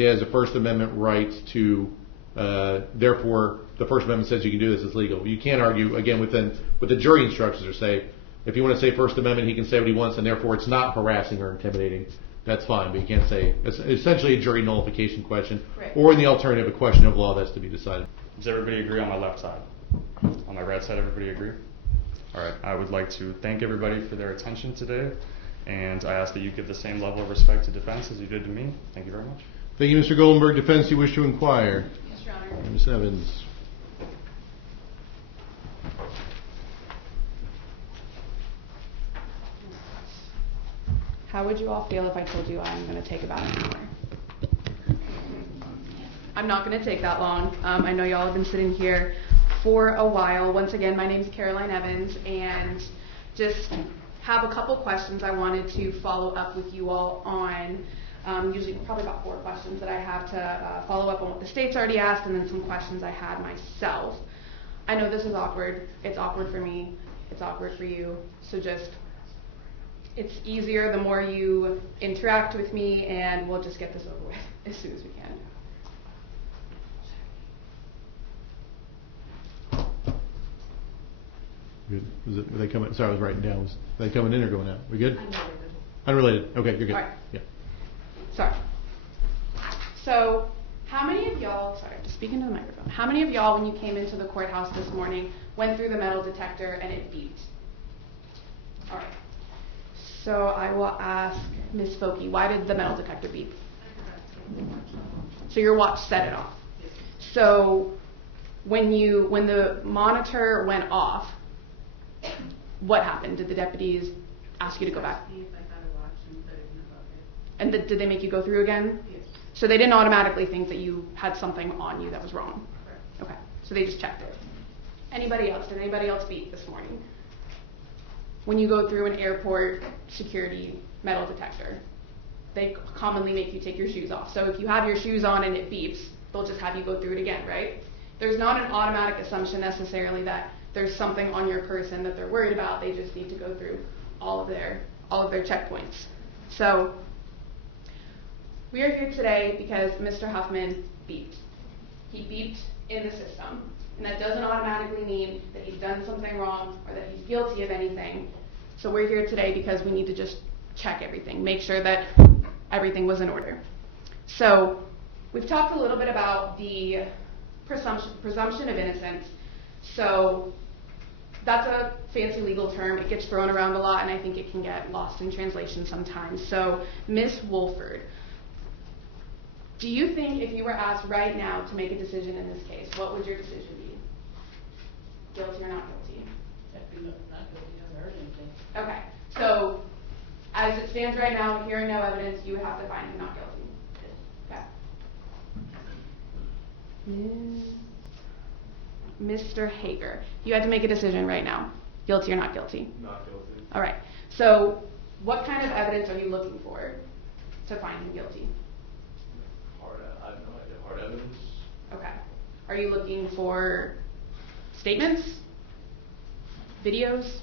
he has a First Amendment right to, therefore, the First Amendment says you can do this, it's legal. You can't argue, again, with the jury instructions or say, if you want to say First Amendment, he can say what he wants, and therefore it's not harassing or intimidating. That's fine, but you can't say, it's essentially a jury nullification question, right. Or in the alternative, a question of law that's to be decided. Does everybody agree on my left side? On my right side, everybody agree? All right, I would like to thank everybody for their attention today, and I ask that you give the same level of respect to defense as you did to me. Thank you very much. Thank you, Mr. Goldenberg. Defense, you wish to inquire? Yes, Your Honor. Ms. Evans. How would you all feel if I told you I'm going to take about an hour? I'm not going to take that long. I know y'all have been sitting here for a while. Once again, my name is Caroline Evans, and just have a couple questions I wanted to follow up with you all on. Usually probably about 4 questions that I have to follow up on what the state's already asked, and then some questions I had myself. I know this is awkward. It's awkward for me. It's awkward for you. So just, it's easier the more you interact with me, and we'll just get this over with as soon as we can. Good. Were they coming? Sorry, I was writing down. Were they coming in or going out? We good? Unrelated. Okay, you're good. All right. Yeah. Sorry. So, how many of y'all, sorry, just speaking to the microphone, how many of y'all, when you came into the courthouse this morning, went through the metal detector and it beeped? All right. So, I will ask Ms. Foki, why did the metal detector beep? So, your watch set it off. So, when the monitor went off, what happened? Did the deputies ask you to go back? And did they make you go through again? Yes. So they didn't automatically think that you had something on you that was wrong? Correct. Okay, so they just checked it. Anybody else? Did anybody else beep this morning? When you go through an airport security metal detector, they commonly make you take your shoes off. So if you have your shoes on and it beeps, they'll just have you go through it again, right? There's not an automatic assumption necessarily that there's something on your person that they're worried about. They just need to go through all of their checkpoints. So we are here today because Mr. Huffman beeped. He beeped in the system. And that doesn't automatically mean that he's done something wrong or that he's guilty of anything. So we're here today because we need to just check everything, make sure that everything was in order. So we've talked a little bit about the presumption of innocence. So that's a fancy legal term. It gets thrown around a lot, and I think it can get lost in translation sometimes. So Ms. Wolford, do you think if you were asked right now to make a decision in this case, what would your decision be? Guilty or not guilty? Not guilty. I haven't heard anything. Okay. So as it stands right now, hearing no evidence, you would have to find him not guilty. Okay. Mr. Hager, you had to make a decision right now. Guilty or not guilty? Not guilty. All right. So what kind of evidence are you looking for to find him guilty? I have no idea. Hard evidence? Okay. Are you looking for statements? Videos?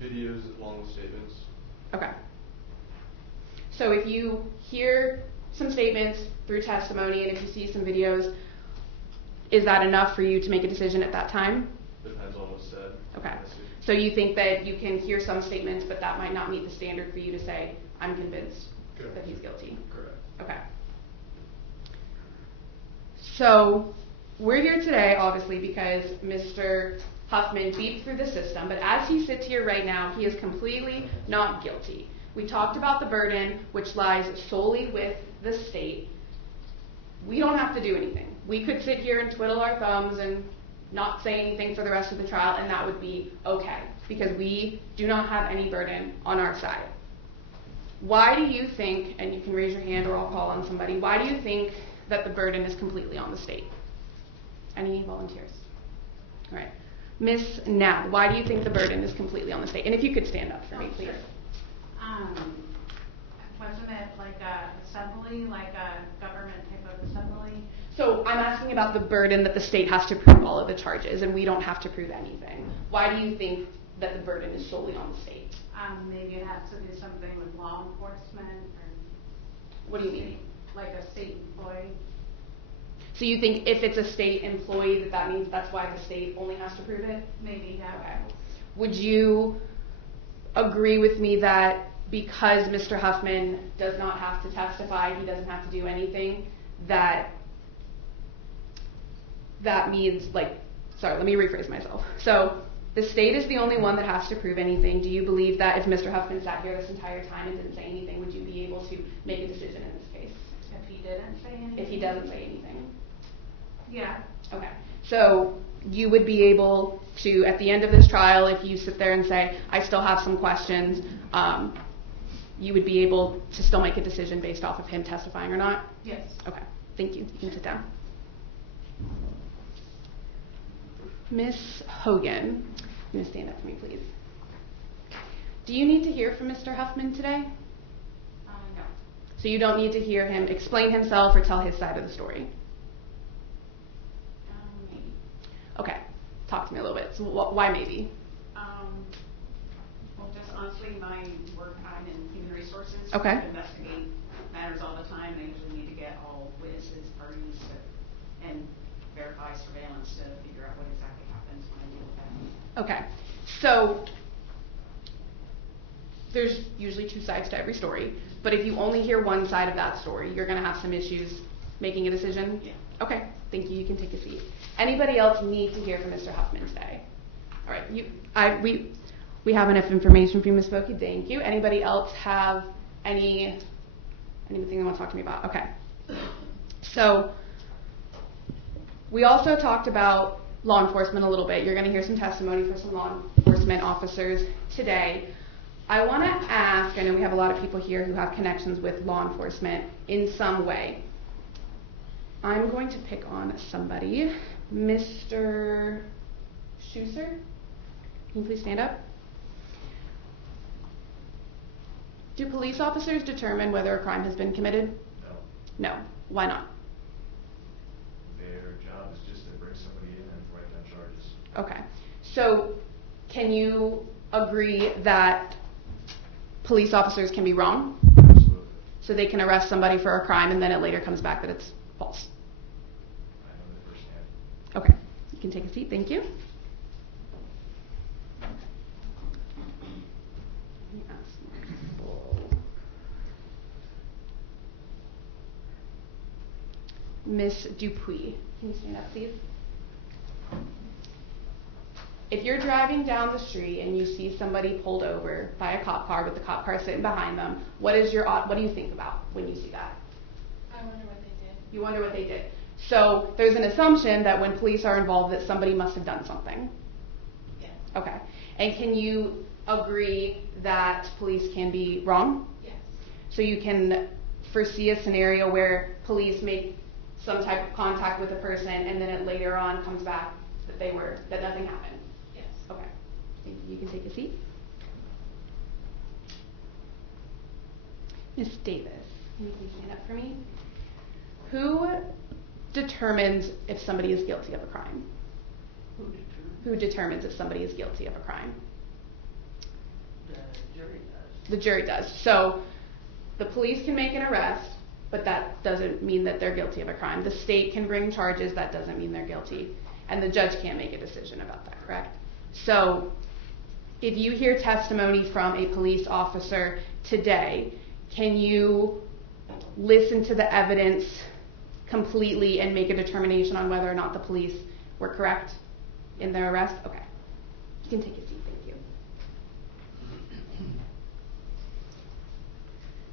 Videos along with statements. Okay. So if you hear some statements through testimony and if you see some videos, is that enough for you to make a decision at that time? Depends on what's said. Okay. So you think that you can hear some statements, but that might not meet the standard for you to say, I'm convinced that he's guilty? Correct. Okay. So we're here today, obviously, because Mr. Huffman beeped through the system, but as he sits here right now, he is completely not guilty. We talked about the burden, which lies solely with the state. We don't have to do anything. We could sit here and twiddle our thumbs and not say anything for the rest of the trial, and that would be okay, because we do not have any burden on our side. Why do you think, and you can raise your hand or I'll call on somebody, why do you think that the burden is completely on the state? Any volunteers? All right. Ms. Knapp, why do you think the burden is completely on the state? And if you could stand up for me, please. Wasn't it like a assembly, like a government type of assembly? So I'm asking about the burden that the state has to prove all of the charges, and we don't have to prove anything. Why do you think that the burden is solely on the state? Maybe it has to do something with law enforcement, or what do you mean? like a state employee. So you think if it's a state employee that means that's why the state only has to prove it? Maybe, yeah. Okay. Would you agree with me that because Mr. Huffman does not have to testify, he doesn't have to do anything, that means, like, sorry, let me rephrase myself. So the state is the only one that has to prove anything. Do you believe that if Mr. Huffman sat here this entire time and didn't say anything, would you be able to make a decision in this case? If he didn't say anything? If he doesn't say anything? Yeah. Okay. So you would be able to, at the end of this trial, if you sit there and say, I still have some questions, you would be able to still make a decision based off of him testifying or not? Yes. Okay. Thank you. You can sit down. Miss Hogan, you can stand up for me, please. Do you need to hear from Mr. Huffman today? No. So you don't need to hear him explain himself or tell his side of the story? Maybe. Okay. Talk to me a little bit. So why maybe? Well, just honestly, my work, I'm in human resources. Okay. I investigate matters all the time. I usually need to get all witnesses, parties, and verify surveillance to figure out what exactly happens when I deal with that. Okay. So there's usually two sides to every story, but if you only hear one side of that story, you're going to have some issues making a decision? Yeah. Okay. Thank you. You can take a seat. Anybody else need to hear from Mr. Huffman today? All right. We have enough information for you, Ms. Boki. Thank you. Anybody else have anything they want to talk to me about? Okay. So we also talked about law enforcement a little bit. You're going to hear some testimony from some law enforcement officers today. I want to ask, I know we have a lot of people here who have connections with law enforcement in some way. I'm going to pick on somebody. Mr. Schuster, can you please stand up? Do police officers determine whether a crime has been committed? No. No. Why not? Their job is just to bring somebody in and write down charges. Okay. So can you agree that police officers can be wrong? Absolutely. So they can arrest somebody for a crime and then it later comes back that it's false? I know that firsthand. Okay. You can take a seat. Thank you. Miss Dupuis, can you stand up, please? If you're driving down the street and you see somebody pulled over by a cop car with the cop car sitting behind them, what do you think about when you see that? I wonder what they did. You wonder what they did. So there's an assumption that when police are involved that somebody must have done something. Yeah. Okay. And can you agree that police can be wrong? Yes. So you can foresee a scenario where police make some type of contact with a person and then it later on comes back that nothing happened? Yes. Okay. Thank you. You can take a seat. Ms. Davis, can you please stand up for me? Who determines if somebody is guilty of a crime? Who determines if somebody is guilty of a crime? The jury does. The jury does. So the police can make an arrest, but that doesn't mean that they're guilty of a crime. The state can bring charges, that doesn't mean they're guilty. And the judge can't make a decision about that, correct? So if you hear testimony from a police officer today, can you listen to the evidence completely and make a determination on whether or not the police were correct in their arrest? Okay. You can take a seat, thank you.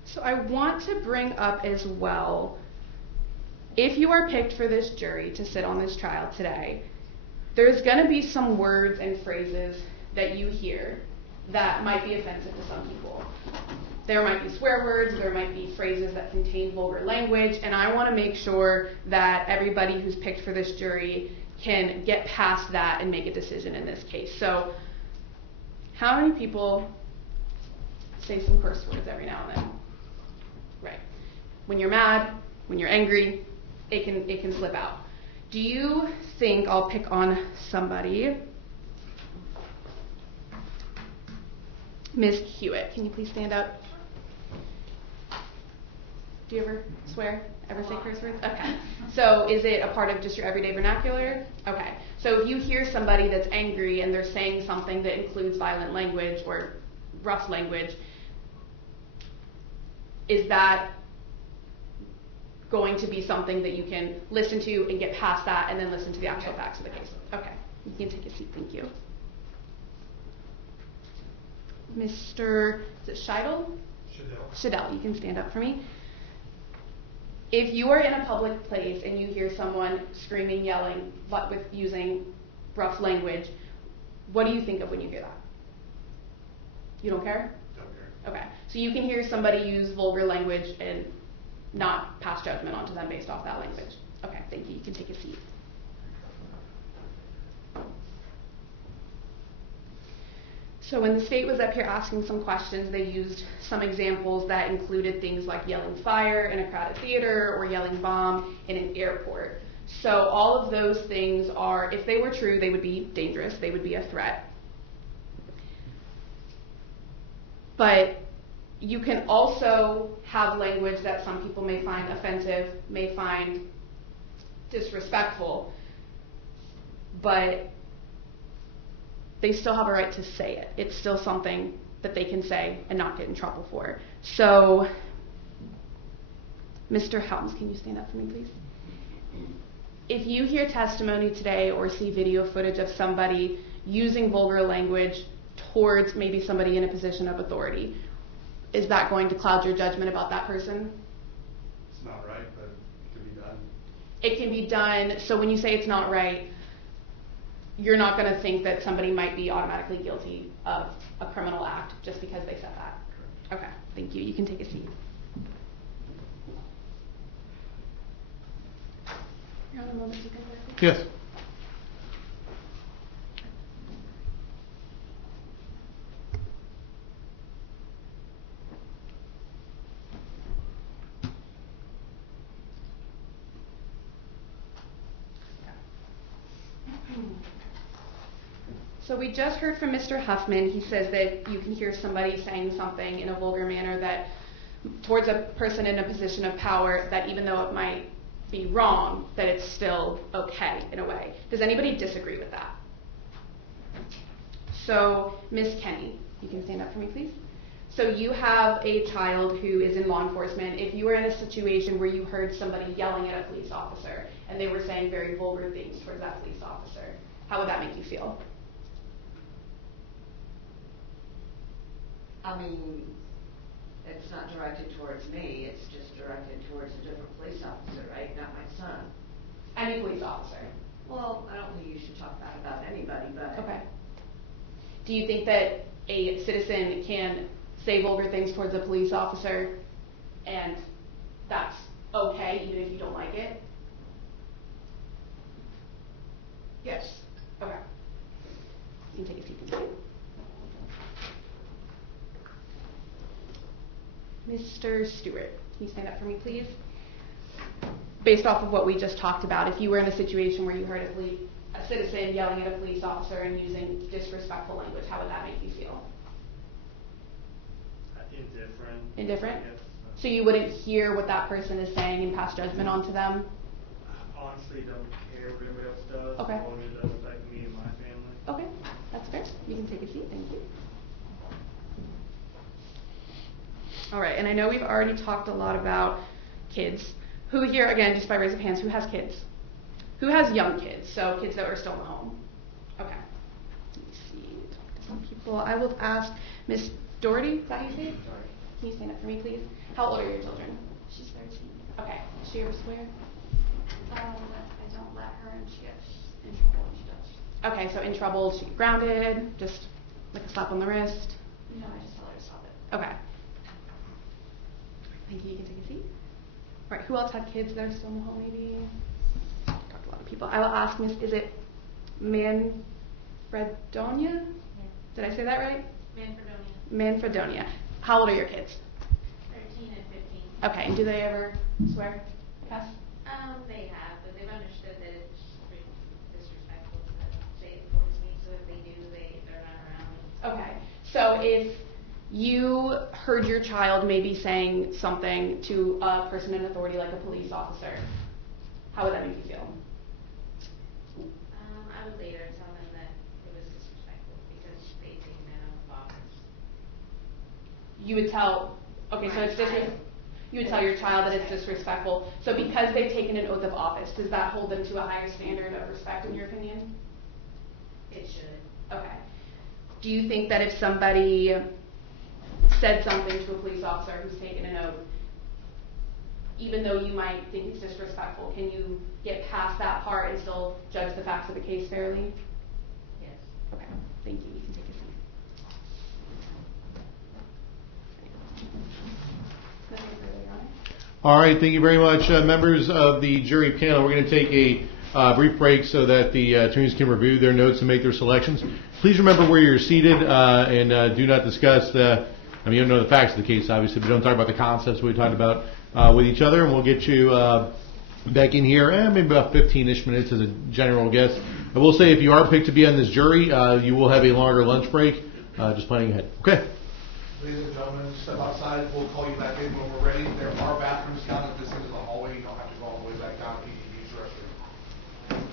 So I want to bring up as well, if you are picked for this jury to sit on this trial today, there's going to be some words and phrases that you hear that might be offensive to some people. There might be swear words, there might be phrases that contain vulgar language, and I want to make sure that everybody who's picked for this jury can get past that and make a decision in this case. So, how many people say some curse words every now and then? Right. When you're mad, when you're angry, it can slip out. Do you think, I'll pick on somebody, Ms. Hewitt, can you please stand up? Do you ever swear Ever A say lot. curse words? Okay. So is it a part of just your everyday vernacular? Okay. So if you hear somebody that's angry and they're saying something that includes violent language or rough language, is that going to be something that you can listen to and get past that and then listen to the actual facts of the case? Okay. You can take a seat. Thank you. Mr. Is it Scheidel? Shadell, you can stand up for me. If you are in a public place and you hear someone screaming, yelling, but with using rough language, what do you think of when you hear that? You don't care? Don't care. Okay. So you can hear somebody use vulgar language and not pass judgment onto them based off that language. Okay, thank you. You can take a seat. So when the state was up here asking some questions, they used some examples that included things like yelling fire in a crowded theater or yelling bomb in an airport. So all of those things are, if they were true, they would be dangerous, they would be a threat. But you can also have language that some people may find offensive, may find disrespectful, but they still have a right to say it. It's still something that they can say and not get in trouble for. So, Mr. Helms, can you stand up for me, please? If you hear testimony today or see video footage of somebody using vulgar language towards maybe somebody in a position of authority, is that going to cloud your judgment about that person? It's not right, but it can be done. It can be done. So when you say it's not right, you're not going to think that somebody might be automatically guilty of a criminal act just because they said that. Correct. Okay, thank you. You can take a seat. You're on a moment to consider. Yes. So we just heard from Mr. Huffman. He says that you can hear somebody saying something in a vulgar manner that towards a person in a position of power that even though it might be wrong, that it's still okay in a way. Does anybody disagree with that? So, Ms. Kenny, you can stand up for me, please. So you have a child who is in law enforcement. If you were in a situation where you heard somebody yelling at a police officer and they were saying very vulgar things towards that police officer, how would that make you feel? I mean, it's not directed towards me, it's just directed towards a different police officer, right? Not my son. Any police officer. Well, I don't think you should talk bad about anybody, but. Okay. Do you think that a citizen can say vulgar things towards a police officer and that's okay even if you don't like it? Yes. Okay. You can take a seat. Thank you. Mr. Stewart, can you stand up for me, please? Based off of what we just talked about, if you were in a situation where you heard a citizen yelling at a police officer and using disrespectful language, how would that make you feel? Indifferent. Indifferent? Yes. So you wouldn't hear what that person is saying and pass judgment onto them? Honestly, don't care what everybody else does. Okay. As long as it doesn't affect me and my family. Okay, that's fair. You can take a seat. Thank you. All right, and I know we've already talked a lot about kids. Who here, again, just by raise of hands, who has kids? Who has young kids? So kids that are still in the home. Okay. Let me see. Talk to some people. I will ask Miss Doherty. Is that how you say it? Doherty. Can you stand up for me, please? How old are your children? She's 13. Okay. Does she ever swear? I don't let her, and she gets in trouble when she does. Okay, so in trouble, she grounded, just like a slap on the wrist. No, I just tell her to stop it. Okay. Thank you. You can take a seat. All right. Who else have kids that are still in the home? Maybe. Talked to a lot of people. I will ask Miss. Is it Manfredonia? Did I say that right? Manfredonia. How old are your kids? 13 and 15. Okay. And do they ever swear? Yes. They have, but they've understood that it's disrespectful to say it towards me, so if they do, they're not around. Okay. So if You heard your child maybe saying something to a person in authority like a police officer. How would that make you feel? I would later tell them that it was disrespectful because they taken it out of office. You would tell, okay, so it's you would tell your child that it's disrespectful. So because they've taken an oath of office, does that hold them to a higher standard of respect in your opinion? It should. Okay. Do you think that if somebody said something to a police officer who's taken an oath, even though you might think it's disrespectful, can you get past that part and still judge the facts of the case fairly? Yes. Okay, thank you. You can take a seat. Nothing further, Your Honor. All right, thank you very much, members of the jury panel. We're going to take a brief break so that the attorneys can review their notes and make their selections. Please remember where you're seated and do not discuss you don't know the facts of the case, obviously, but don't talk about the concepts we talked about with each other, and we'll get you back in here maybe about 15-ish minutes as a general guess. I will say if you are picked to be on this jury, you will have a longer lunch break, just planning ahead. Okay. Ladies and gentlemen, step outside. We'll call you back in when we're ready. There are bathrooms down at this end of the hallway. You don't have to go all the way back down to use the restroom.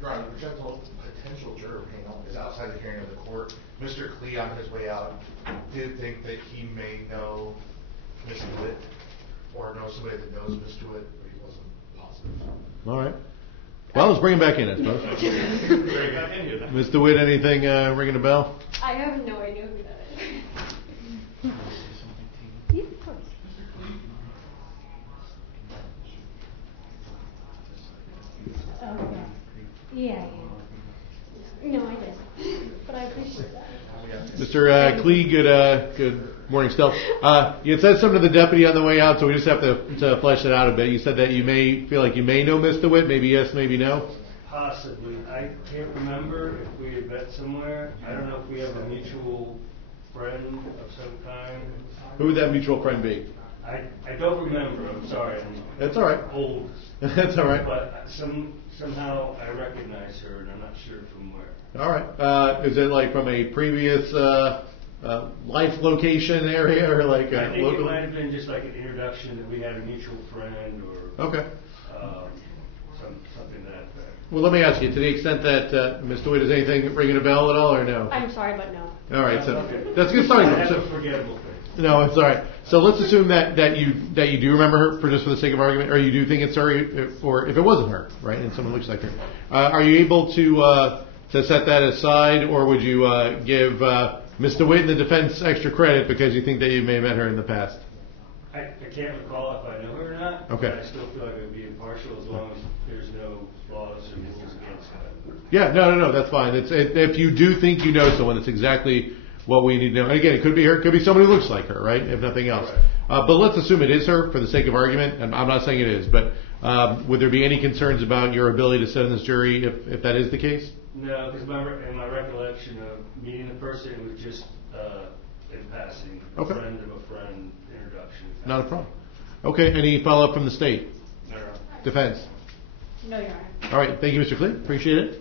Your Honor, the potential juror panel is outside the hearing of the court. Mr. Clee, on his way out, did think that he may know Ms. DeWitt or know somebody that knows Ms. DeWitt, but he wasn't positive. All right. Well, let's bring him back in, I suppose. Ms. DeWitt, anything ringing a bell? I have no idea who that is. Yeah, of course. Oh, yeah. No, I didn't. But I appreciate that. Mr. Clee, good morning still. You had said something to the deputy on the way out, so we just have to flesh it out a bit. You said that you may feel like you may know Ms. DeWitt, maybe yes, maybe no? Possibly. I can't remember if we had met somewhere. I don't know if we have a mutual friend of some kind. Who would that mutual friend be? I don't remember. I'm sorry. That's all right. Old. That's all right. But somehow I recognize her, and I'm not sure from where. All right. Is it like from a previous life location area or like I think local? it might have been just like an introduction that we had a mutual friend or Okay. something to that effect. Well, let me ask you, to the extent that Ms. DeWitt, is anything ringing a bell at all or no? I'm sorry, but no. All right. So Okay. that's a good starting I point. have So- a forgettable thing. No, it's all right. So let's assume that you do remember her for the sake of argument, or you do think it's her, or if it wasn't her, right, and someone looks like her. Are you able to set that aside, or would you give Ms. DeWitt and the defense extra credit because you think that you may have met her in the past? I can't recall if I know her or not. Okay. But I still feel like it would be impartial as long as there's no laws or rules against that. Yeah, no, that's fine. If you do think you know someone, it's exactly what we need to know. And again, it could be her, it could be someone who looks like her, right? If nothing else. Right. But let's assume it is her for the sake of argument, and I'm not saying it is, but would there be any concerns about your ability to sit on this jury if that is the case? No, because in my recollection of meeting the person, it was just in passing, Okay. a friend of a friend introduction. Not a problem. Okay, any follow-up from the state? No. Defense? No, Your Honor. All right, thank you, Mr. Clee. Appreciate it.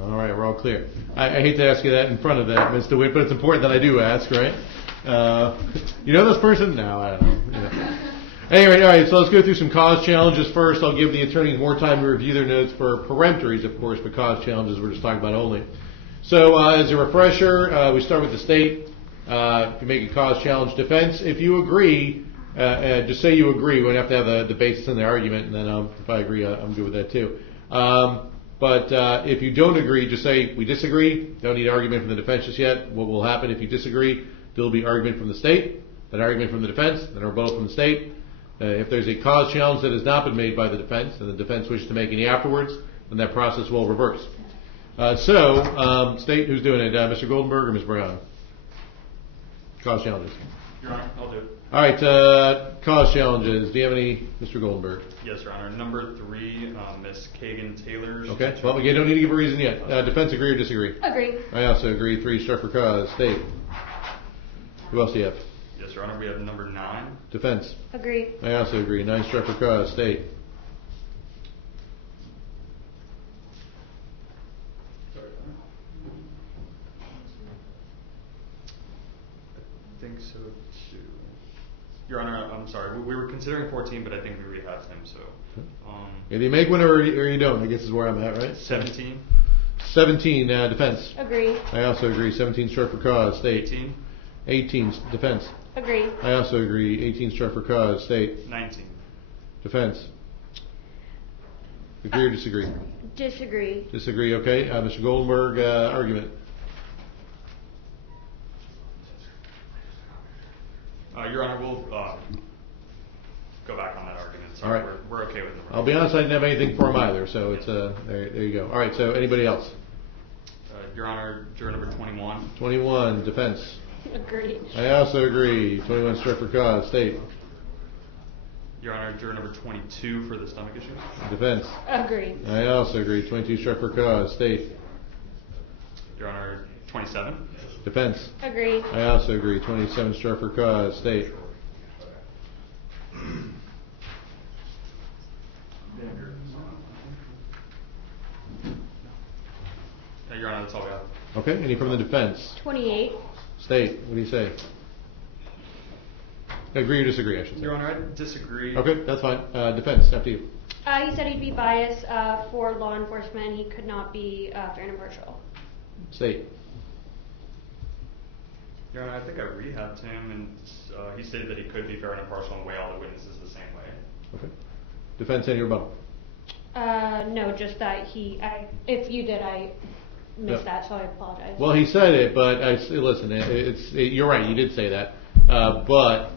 All right, we're all clear. I hate to ask you that in front of that, Ms. DeWitt, but it's important that I do ask, right? You know this person? No, I don't know. Anyway, all right, so let's go through some cause challenges first. I'll give the attorneys more time to review their notes for peremptories, of course, but cause challenges we're just talking about only. So as a refresher, we start with the state. If you make a cause challenge defense, if you agree, just say you agree. We don't have to have the basis in the argument, and then if I agree, I'm good with that too. But if you don't agree, just say we disagree. Don't need argument from the defense just yet. What will happen if you disagree? There'll be argument from the state, then argument from the defense, then a rebuttal from the state. If there's a cause challenge that has not been made by the defense, and the defense wishes to make any afterwards, then that process will reverse. State, who's doing it? Mr. Goldenberg or Ms. Brown? Cause challenges. Your Honor, I'll do it. All right, cause challenges. Do you have any, Mr. Goldenberg? Yes, Your Honor. Number 3, Ms. Kagan-Taylor. Okay, well, again, don't need to give a reason yet. Defense agree or disagree? Agree. I also agree. 3, struck for cause. State. Who else do you have? Yes, Your Honor. We have number 9. Defense. Agree. I also agree. 9, struck for cause. State. I think so too. Your Honor, I'm sorry. We were considering 14, but I think we rehabbed him, so. Either you make one or you don't, I guess is where I'm at, right? 17. 17, defense. Agree. I also agree. 17, struck for cause. State. 18. 18, defense. Agree. I also agree. 18, struck for cause. State. 19. Defense. Agree or disagree? Disagree. Disagree, okay. Mr. Goldenberg, argument. Your Honor, we'll go back on that argument. All Sorry, right. we're okay with it. I'll be honest, I didn't have anything for him either, so it's there you go. All right, so anybody else? Your Honor, juror number 21. 21, defense. Agree. I also agree. 21, struck for cause. State. Your Honor, juror number 22 for the stomach issue. Defense. Agree. I also agree. 22, struck for cause. State. Your Honor, 27. Defense. Agree. I also agree. 27, struck for cause. State. Your Honor, that's all we have. Okay, any from the defense? 28. State, what do you say? Agree or disagree, I should say. Your Honor, I disagree. Okay, that's fine. Defense, after you. He said he'd be biased for law enforcement. He could not be fair and impartial. State. Your Honor, I think I rehabbed him, and he stated that he could be fair and impartial and weigh all the witnesses the same way. Okay. Defense, any rebuttal? No, just that if you did, I missed Yep. that, so I apologize. Well, he said it, but listen, you're right, you did say that. But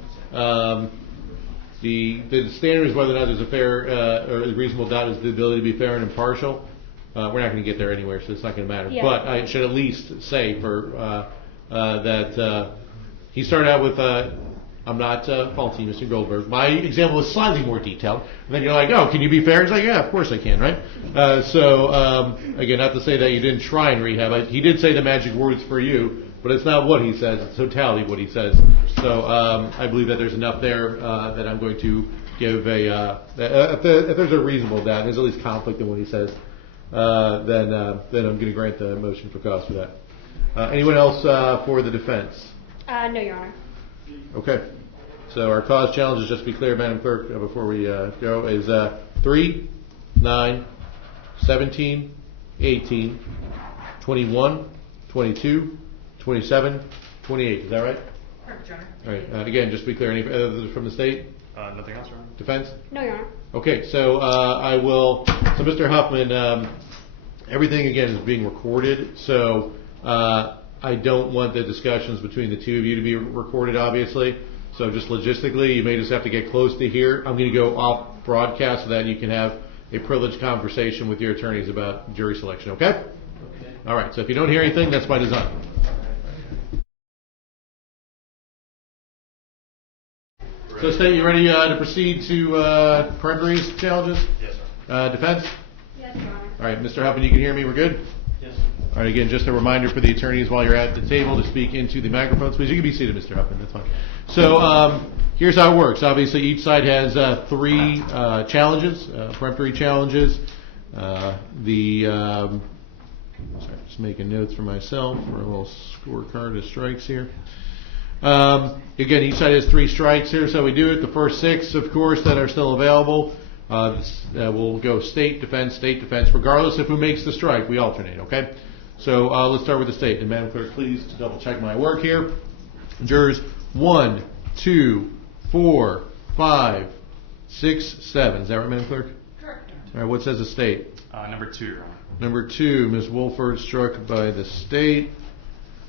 the standard is whether or not there's a fair or a reasonable doubt is the ability to be fair and impartial. We're not going to get there anywhere, so it's not going to matter. Yeah. But I should at least say that he started out with, I'm not faulty, Mr. Goldberg. My example is slightly more detailed. And then you're like, oh, can you be fair? He's like, yeah, of course I can, right? Again, not to say that you didn't try and rehab. He did say the magic words for you, but it's not what he says. It's the totality of what he says. So I believe that there's enough there that I'm going to give if there's a reasonable doubt, there's at least conflict in what he says, then I'm going to grant the motion for cause for that. Anyone else for the defense? No, Your Honor. Okay. So our cause challenges, just to be clear, Madam Clerk, before we go, is 3, 9, 17, 18, 21, 22, 27, 28. Is that right? Perfect, Your Honor. All right. Again, just to be clear, any others from the state? Nothing else, Your Honor? Defense? No, Your Honor. Okay. So I will. So Mr. Huffman, everything again is being recorded. So I don't want the discussions between the two of you to be recorded, obviously. So just logistically, you may just have to get close to here. I'm going to go off broadcast so that you can have a privileged conversation with your attorneys about jury selection, okay? Okay. All right, so if you don't hear anything, that's by design. So State, you ready to proceed to peremptory challenges? Yes, sir. Defense? Yes, Your Honor. All right, Mr. Huffman, you can hear me? We're good? Yes. All right, again, just a reminder for the attorneys while you're at the table to speak into the microphones. Please, you can be seated, Mr. Huffman. That's fine. So here's how it works. Obviously, each side has 3 challenges, peremptory challenges. Sorry, just making notes for myself for a little scorecard of strikes here. Again, each side has 3 strikes here, so we do it. The first 6, of course, that are still available, we'll go state, defense, regardless of who makes the strike. We alternate, okay? So let's start with the state. And Madam Clerk, please double check my work here. Jurors 1, 2, 4, 5, 6, 7. Is that right, Madam Clerk? Correct. All right, what says the state? Number 2, Your Honor. Number 2, Ms. Wolford, struck by the state.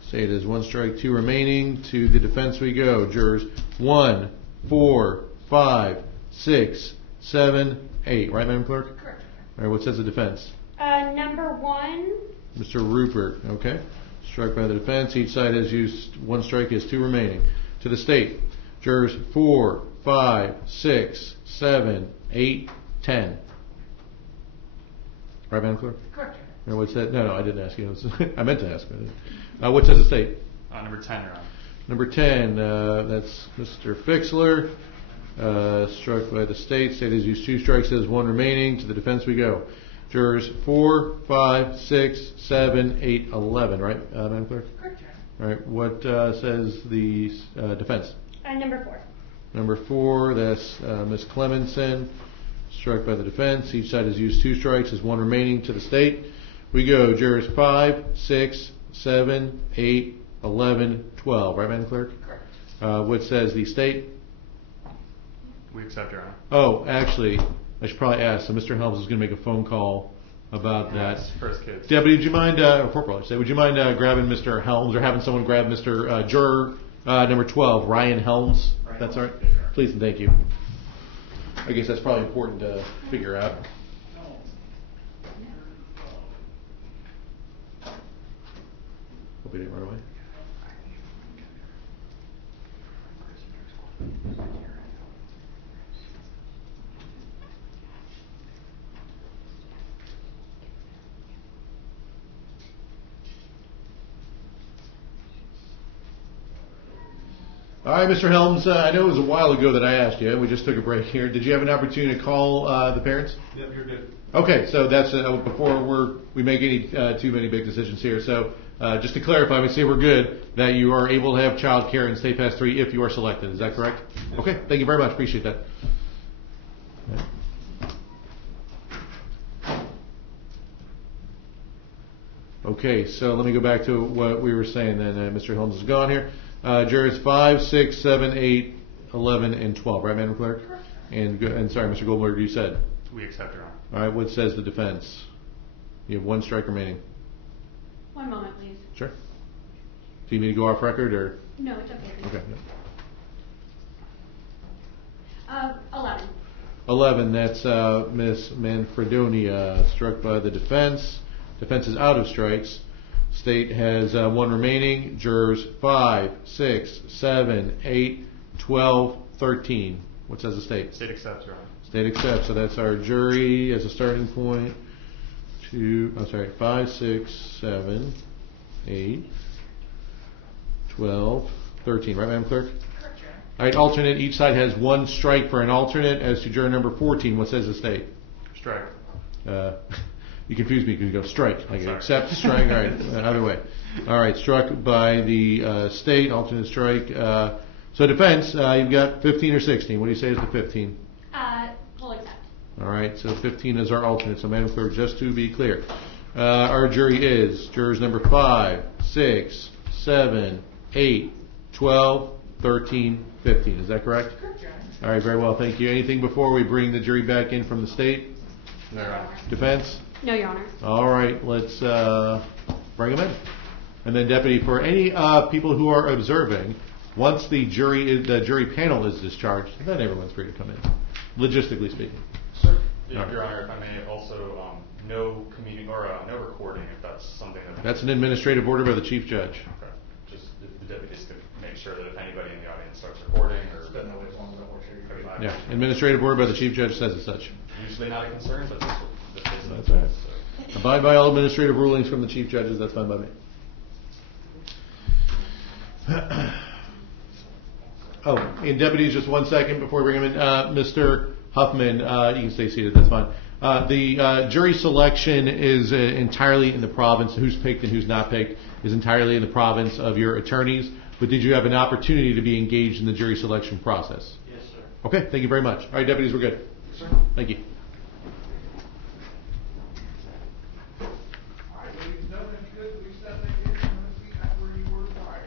State has 1 strike, 2 remaining. To the defense we go. Jurors 1, 4, 5, 6, 7, 8. Right, Madam Clerk? Correct. All right, what says the defense? Number 1. Mr. Rupert, okay. Struck by the defense. Each side has used 1 strike, has 2 remaining. To the state. Jurors 4, 5, 6, 7, 8, 10. Right, Madam Clerk? Correct. Or what's that? No, I didn't ask you. I meant to ask. But I didn't. What says the state? Number 10, Your Honor. Number 10, that's Mr. Fixler. Struck by the state. State has used 2 strikes, has 1 remaining. To the defense we go. Jurors 4, 5, 6, 7, 8, 11. Right, Madam Clerk? Correct. All right. What says the defense? Number 4. Number 4, that's Ms. Clemenson. Struck by the defense. Each side has used 2 strikes, has 1 remaining. To the state we go. Jurors 5, 6, 7, 8, 11, 12. Right, Madam Clerk? Correct. What says the state? We accept, Your Honor. Oh, actually, I should probably ask. So Mr. Helms is going to make a phone call about that. First kids. Deputy, would you mind, or Corporal, I say, would you mind grabbing Mr. Helms or having someone grab Mr. Juror number 12, Ryan Helms? If that's all right. Please and thank you. I guess that's probably important to figure out. Hope he didn't run away. All right, Mr. Helms, I know it was a while ago that I asked you. We just took a break here. Did you have an opportunity to call the parents? Yep, you're good. Okay, so that's before we make any too many big decisions here. So just to clarify, we say we're good that you are able to have child care in State Pass 3 if you are selected. Is that correct? Yes. Okay, thank you very much. Appreciate that. Okay, so let me go back to what we were saying then. Mr. Helms is gone here. Jurors 5, 6, 7, 8, 11, and 12. Right, Madam Clerk? And sorry, Mr. Goldberg, you said? We accept, Your Honor. All right, what says the defense? You have 1 strike remaining. 1 moment, please. Sure. Do you need to go off record or? No, it's okay. Okay. 11. 11, that's Miss Manfredonia, struck by the defense. Defense is out of strikes. State has 1 remaining. Jurors 5, 6, 7, 8, 12, 13. What says the state? State accepts, Your Honor. State accepts. So that's our jury as a starting point. 5, 6, 7, 8, 12, 13. Right, Madam Clerk? Correct. All right, alternate. Each side has 1 strike for an alternate. As to juror number 14, what says the state? Strike. You confuse me because you go strike. Like Sorry. accept, strike. All right, either way. All right, struck by the state, alternate strike. So defense, you've got 15 or 16. What do you say is the 15? We'll accept. All right, so 15 is our alternate. So Madam Clerk, just to be clear, our jury is jurors number 5, 6, 7, 8, 12, 13, 15. Is that correct? Correct. All right, very well. Thank you. Anything before we bring the jury back in from the state? No, Your Honor. Defense? No, Your Honor. All right, let's bring them in. And then, Deputy, for any people who are observing, once the jury panel is discharged, then everyone's free to come in, logistically speaking. Sir? Yeah, Your Honor, if I may, also no commuting or no recording, if that's something that. That's an administrative order by the Chief Judge. Okay. Just the deputies could make sure that if anybody in the audience starts recording or. Then no, as long as I work here, you're good. Yeah, administrative order by the Chief Judge says as such. Usually not a concern, but that's what the case That's is. right. So. Abide by all administrative rulings from the Chief Judges. That's fine by me. Oh, and deputies, just 1 second before we bring him in. Mr. Huffman, you can stay seated, that's fine. The jury selection is entirely in the province. Who's picked and who's not picked is entirely in the province of your attorneys. but did you have an opportunity to be engaged in the jury selection process? Yes, sir. Okay, thank you very much. All right, deputies, we're good. Yes, sir. Thank you. All right, ladies and gentlemen, if you could, please step back in and have a seat back where you were prior.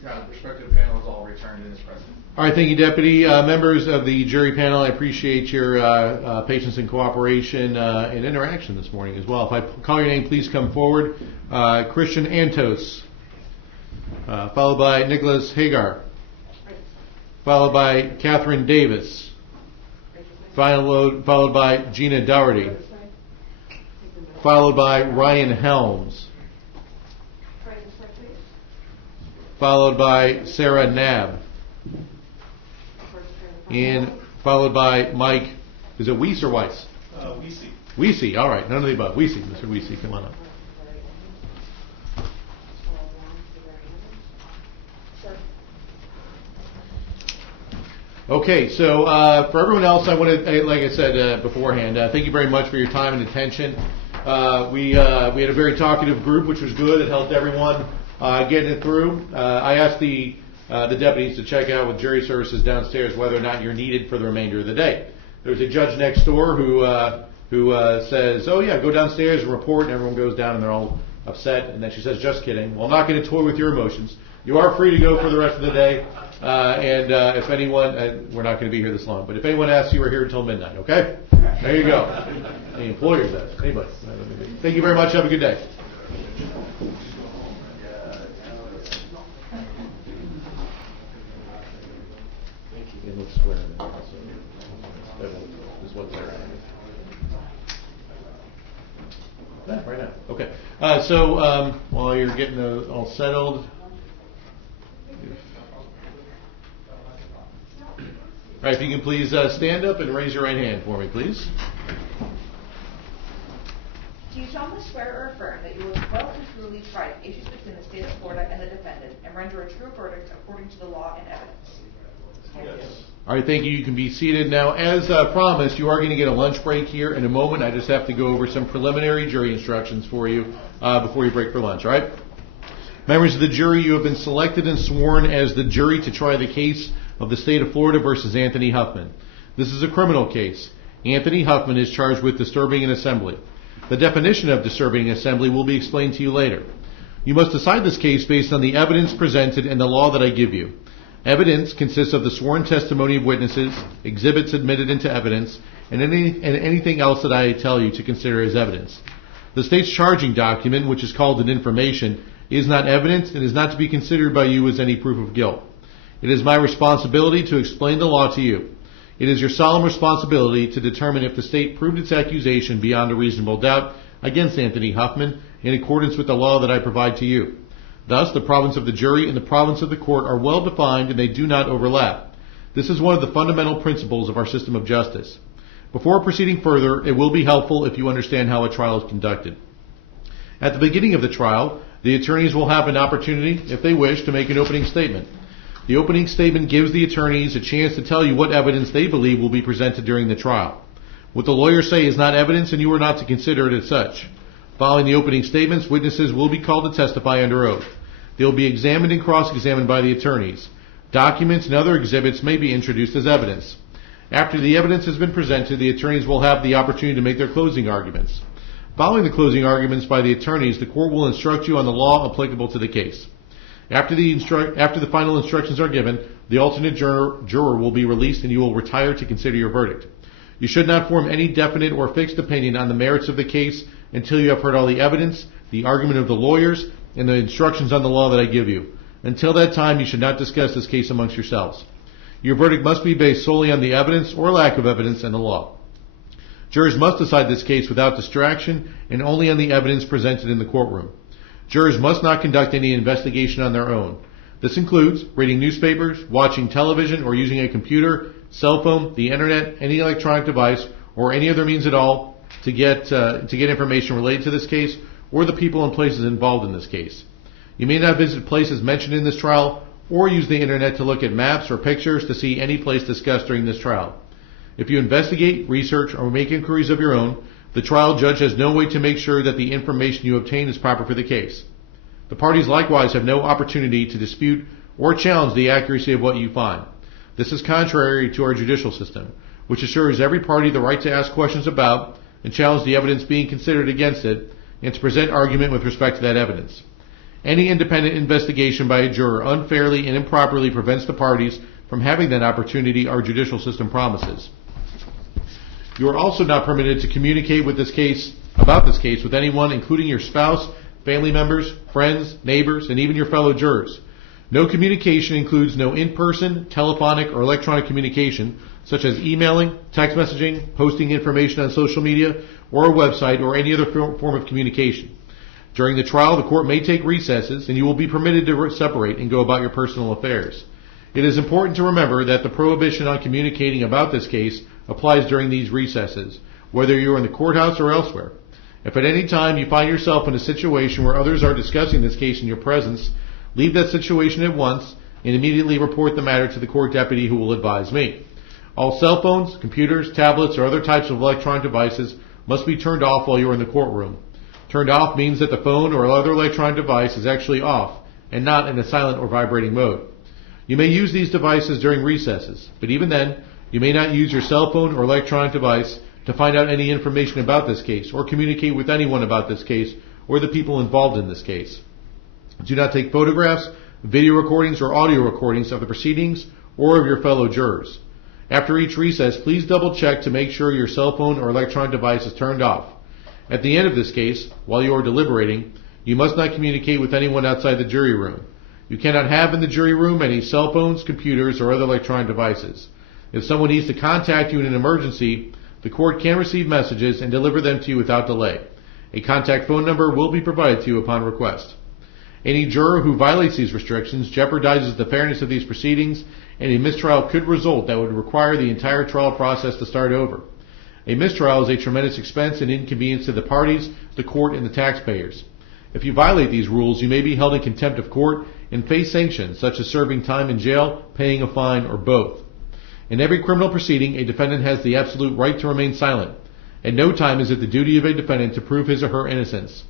The prospective panel is all returned and is present. All right, thank you, Deputy. Members of the jury panel, I appreciate your patience and cooperation and interaction this morning as well. If I call your name, please come forward. Christian Antos, followed by Nicholas Hagar, followed by Catherine Davis, followed by Gina Dougherty, followed by Ryan Helms, followed by Sarah Knabb, and followed by Mike, is it Weiss or Weiss? Weesey. Weesey, all right, none of the above. Weesey, Mr. Weesey, come on up. Okay, so for everyone else, I want to, like I said beforehand, thank you very much for your time and attention. We had a very talkative group, which was good. It helped everyone get it through. I asked the deputies to check out with jury services downstairs whether or not you're needed for the remainder of the day. There's a judge next door who says, "Oh yeah, go downstairs and report," and everyone goes down and they're all upset. And then she says, "Just kidding. Well, I'm not going to toy with your emotions. You are free to go for the rest of the day. And if anyone, we're not going to be here this long, but if anyone asks you, we're here until midnight. Okay? There you go. The employer says. Anybody? Thank you very much. Have a good day." It looks square in there also. This one's there. Yeah, right now. Okay. So while you're getting all settled, all right, if you can please stand up and raise your right hand for me, please. Do you solemnly swear or affirm that you will well and truly try the issues between the state of Florida and the defendant and render a true verdict according to the law and evidence? Yes. All right, thank you. You can be seated now. As promised, you are going to get a lunch break here in a moment. I just have to go over some preliminary jury instructions for you before you break for lunch, all right? Members of the jury, you have been selected and sworn as the jury to try the case of the state of Florida versus Anthony Huffman. This is a criminal case. Anthony Huffman is charged with disturbing an assembly. The definition of disturbing an assembly will be explained to you later. You must decide this case based on the evidence presented and the law that I give you. Evidence consists of the sworn testimony of witnesses, exhibits admitted into evidence, and anything else that I tell you to consider as evidence. The state's charging document, which is called an information, is not evidence and is not to be considered by you as any proof of guilt. It is my responsibility to explain the law to you. It is your solemn responsibility to determine if the state proved its accusation beyond a reasonable doubt against Anthony Huffman in accordance with the law that I provide to you. Thus, the province of the jury and the province of the court are well defined and they do not overlap. This is one of the fundamental principles of our system of justice. Before proceeding further, it will be helpful if you understand how a trial is conducted. At the beginning of the trial, the attorneys will have an opportunity, if they wish, to make an opening statement. The opening statement gives the attorneys a chance to tell you what evidence they believe will be presented during the trial. What the lawyers say is not evidence and you are not to consider it as such. Following the opening statements, witnesses will be called to testify under oath. They will be examined and cross-examined by the attorneys. Documents and other exhibits may be introduced as evidence. After the evidence has been presented, the attorneys will have the opportunity to make their closing arguments. Following the closing arguments by the attorneys, the court will instruct you on the law applicable to the case. After the final instructions are given, the alternate juror will be released and you will retire to consider your verdict. You should not form any definite or fixed opinion on the merits of the case until you have heard all the evidence, the argument of the lawyers, and the instructions on the law that I give you. Until that time, you should not discuss this case amongst yourselves. Your verdict must be based solely on the evidence or lack of evidence and the law. Jurors must decide this case without distraction and only on the evidence presented in the courtroom. Jurors must not conduct any investigation on their own. This includes reading newspapers, watching television, or using a computer, cell phone, the internet, any electronic device, or any other means at all to get information related to this case or the people and places involved in this case. You may not visit places mentioned in this trial or use the internet to look at maps or pictures to see any place discussed during this trial. If you investigate, research, or make inquiries of your own, the trial judge has no way to make sure that the information you obtain is proper for the case. The parties likewise have no opportunity to dispute or challenge the accuracy of what you find. This is contrary to our judicial system, which assures every party the right to ask questions about and challenge the evidence being considered against it, and to present argument with respect to that evidence. Any independent investigation by a juror unfairly and improperly prevents the parties from having that opportunity our judicial system promises. You are also not permitted to communicate about this case with anyone, including your spouse, family members, friends, neighbors, and even your fellow jurors. No communication includes no in-person, telephonic, or electronic communication, such as emailing, text messaging, posting information on social media, or a website, or any other form of communication. During the trial, the court may take recesses, and you will be permitted to separate and go about your personal affairs. It is important to remember that the prohibition on communicating about this case applies during these recesses, whether you are in the courthouse or elsewhere. If at any time you find yourself in a situation where others are discussing this case in your presence, leave that situation at once and immediately report the matter to the court deputy who will advise me. All cell phones, computers, tablets, or other types of electronic devices must be turned off while you are in the courtroom. Turned off means that the phone or other electronic device is actually off and not in a silent or vibrating mode. You may use these devices during recesses, but even then, you may not use your cell phone or electronic device to find out any information about this case or communicate with anyone about this case or the people involved in this case. Do not take photographs, video recordings, or audio recordings of the proceedings or of your fellow jurors. After each recess, please double check to make sure your cell phone or electronic device is turned off. At the end of this case, while you are deliberating, you must not communicate with anyone outside the jury room. You cannot have in the jury room any cell phones, computers, or other electronic devices. If someone needs to contact you in an emergency, the court can receive messages and deliver them to you without delay. A contact phone number will be provided to you upon request. Any juror who violates these restrictions jeopardizes the fairness of these proceedings, and a mistrial could result that would require the entire trial process to start over. A mistrial is a tremendous expense and inconvenience to the parties, the court, and the taxpayers. If you violate these rules, you may be held in contempt of court and face sanctions such as serving time in jail, paying a fine, or both. In every criminal proceeding, a defendant has the absolute right to remain silent. At no time is it the duty of a defendant to prove his or her innocence.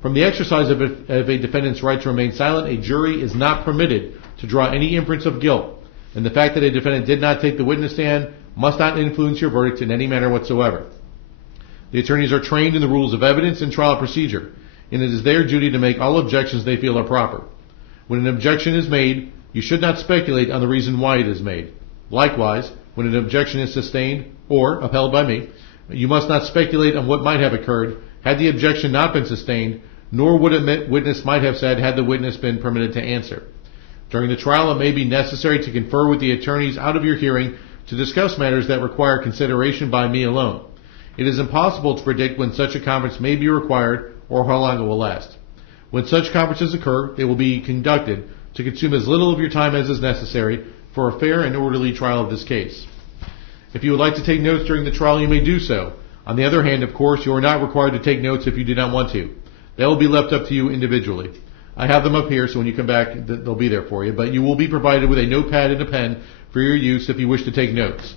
From the exercise of a defendant's right to remain silent, a jury is not permitted to draw any inference of guilt, and the fact that a defendant did not take the witness stand must not influence your verdict in any manner whatsoever. The attorneys are trained in the rules of evidence and trial procedure, and it is their duty to make all objections they feel are proper. When an objection is made, you should not speculate on the reason why it is made. Likewise, when an objection is sustained or upheld by me, you must not speculate on what might have occurred had the objection not been sustained, nor what a witness might have said had the witness been permitted to answer. During the trial, it may be necessary to confer with the attorneys out of your hearing to discuss matters that require consideration by me alone. It is impossible to predict when such a conference may be required or how long it will last. When such conferences occur, they will be conducted to consume as little of your time as is necessary for a fair and orderly trial of this case. If you would like to take notes during the trial, you may do so. On the other hand, of course, you are not required to take notes if you do not want to. That will be left up to you individually. I have them up here, so when you come back, they'll be there for you. But you will be provided with a notepad and a pen for your use if you wish to take notes.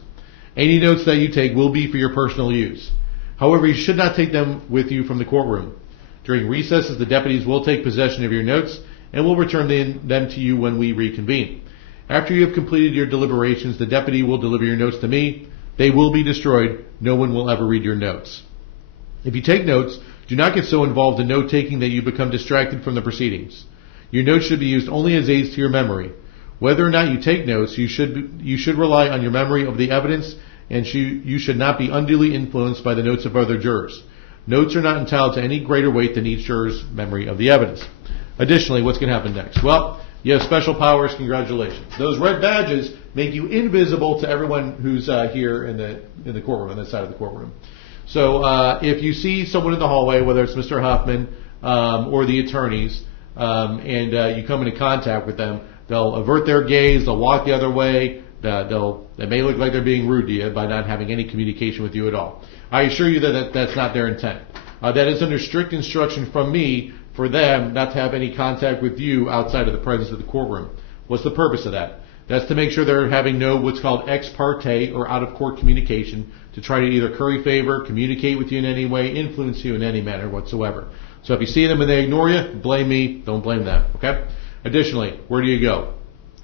Any notes that you take will be for your personal use. However, you should not take them with you from the courtroom. During recesses, the deputies will take possession of your notes and will return them to you when we reconvene. After you have completed your deliberations, the deputy will deliver your notes to me. They will be destroyed. No one will ever read your notes. If you take notes, do not get so involved in note-taking that you become distracted from the proceedings. Your notes should be used only as aids to your memory. Whether or not you take notes, you should rely on your memory of the evidence, and you should not be unduly influenced by the notes of other jurors. Notes are not entitled to any greater weight than each juror's memory of the evidence. Additionally, what's going to happen next? Well, you have special powers. Congratulations. Those red badges make you invisible to everyone who's here in the courtroom, on this side of the courtroom. So if you see someone in the hallway, whether it's Mr. Huffman or the attorneys, and you come into contact with them, they'll avert their gaze, they'll walk the other way, They may look like they're being rude to you by not having any communication with you at all. I assure you that that's not their intent. That is under strict instruction from me for them not to have any contact with you outside of the presence of the courtroom. What's the purpose of that? That's to make sure they're having no what's called ex parte or out-of-court communication to try to either curry favor, communicate with you in any way, influence you in any manner whatsoever. So if you see them and they ignore you, blame me, don't blame them, okay? Additionally, where do you go?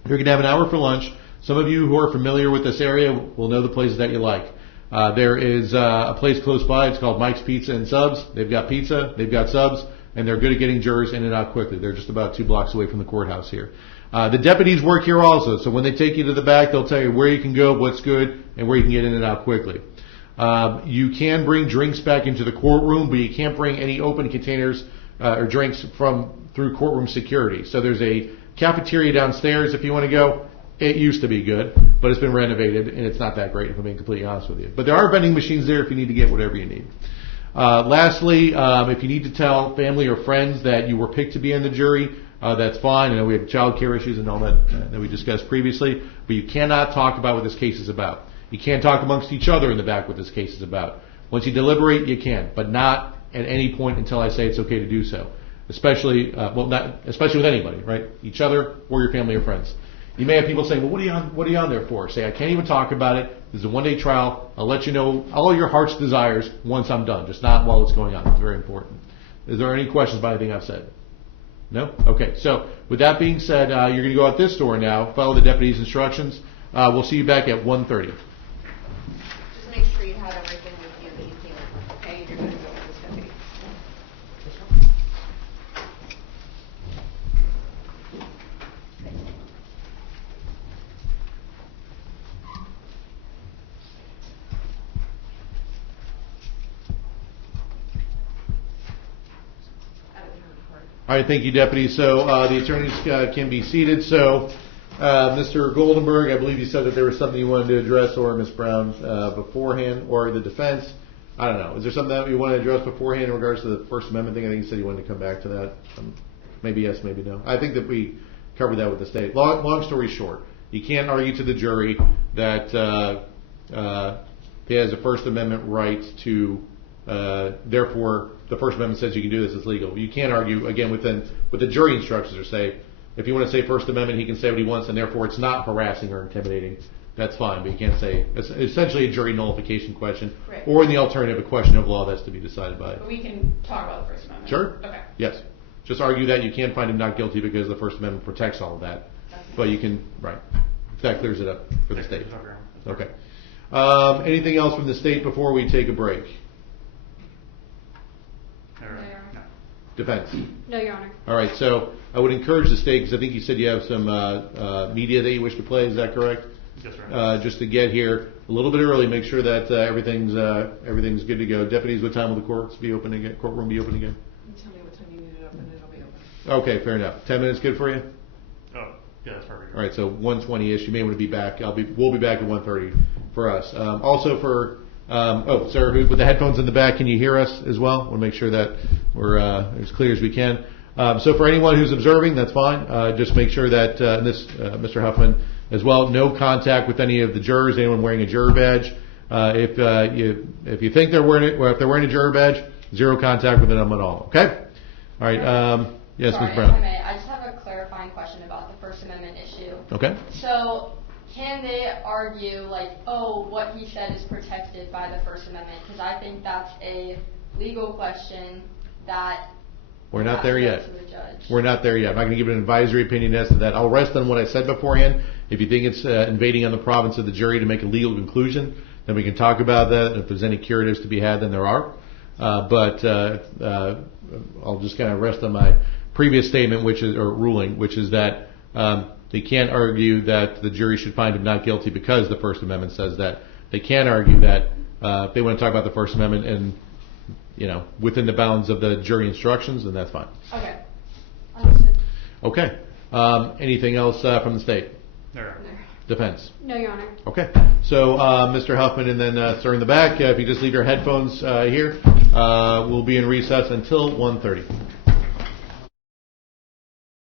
You're going to have an hour for lunch. Some of you who are familiar with this area will know the places that you like. There is a place close by. It's called Mike's Pizza and Subs. They've got pizza, they've got subs, and they're good at getting jurors in and out quickly. They're just about 2 blocks away from the courthouse here. The deputies work here also, so when they take you to the back, they'll tell you where you can go, what's good, and where you can get in and out quickly. You can bring drinks back into the courtroom, but you can't bring any open containers or drinks through courtroom security. So there's a cafeteria downstairs if you want to go. It used to be good, but it's been renovated, and it's not that great, if I'm being completely honest with you. But there are vending machines there if you need to get whatever you need. Lastly, if you need to tell family or friends that you were picked to be in the jury, that's fine. I know we have child care issues and all that we discussed previously, but you cannot talk about what this case is about. You can't talk amongst each other in the back what this case is about. Once you deliberate, you can, but not at any point until I say it's okay to do so. Especially with anybody, right? Each other or your family or friends. You may have people saying, well, what are you on there for? Say, I can't even talk about it. This is a one-day trial. I'll let you know all your heart's desires once I'm done, just not while it's going on. It's very important. Is there any questions about anything I've said? No? Okay. So with that being said, you're going to go out this door now, follow the deputy's instructions. We'll see you back at 1:30. Just make sure you have everything with you that you came with, okay? You're going to go with this deputy. All right, thank you, Deputy. So the attorneys can be seated. So Mr. Goldenberg, I believe you said that there was something you wanted to address, or Ms. Brown, beforehand, or the defense. I don't know. Is there something that you want to address beforehand in regards to the First Amendment thing? I think you said you wanted to come back to that. Maybe yes, maybe no. I think that we covered that with the state. Long story short, you can't argue to the jury that he has a First Amendment right to, therefore, the First Amendment says you can do this, it's legal. You can't argue, again, with the jury instructions or say, if you want to say First Amendment, he can say what he wants, and therefore it's not harassing or intimidating. That's fine, but you can't say, it's essentially a jury nullification question, Right. or in the alternative, a question of law that's to be decided by. But we can talk about the First Amendment. Sure? Okay. Yes. Just argue that you can't find him not guilty because the First Amendment protects all of that. But you can, right. That clears it up for the state. Okay. Anything else from the state before we take a break? Defense. No, Your Honor. All right, so I would encourage the state, because I think you said you have some media that you wish to play. Is that correct? That's right. Just to get here a little bit early, make sure that everything's good to go. Deputies, what time will the courtroom be open again? Tell me what time you need it open, and it'll be open. Okay, fair enough. 10 minutes good for you? Oh, yeah, that's perfect. All right, so 1:20ish. You may want to be back. We'll be back at 1:30 for us. Also for sir, with the headphones in the back, can you hear us as well? We'll make sure that we're as clear as we can. So for anyone who's observing, that's fine. Just make sure that Mr. Huffman as well, no contact with any of the jurors, anyone wearing a juror badge. If you think they're wearing it, or if they're wearing a juror badge, zero contact with them at all. Okay? All right. Yes, Sorry, Ms. Brown. if I may, I just have a clarifying question about the First Amendment issue. Okay. So, can they argue, what he said is protected by the First Amendment? Because I think that's a legal question that We're not has there to go yet. to the judge. We're not there yet. I'm not going to give an advisory opinion as to that. I'll rest on what I said beforehand. If you think it's invading on the province of the jury to make a legal conclusion, then we can talk about that. If there's any curatives to be had, then there are. But I'll just kind of rest on my previous statement, ruling, which is that they can't argue that the jury should find him not guilty because the First Amendment says that. They can argue that if they want to talk about the First Amendment and within the bounds of the jury instructions, then that's fine. Okay. Understood. Okay. Anything else from the state? No. Defense. No, Your Honor. Okay. So, Mr. Huffman and then sir in the back, if you just leave your headphones here, we'll be in recess until 1:30.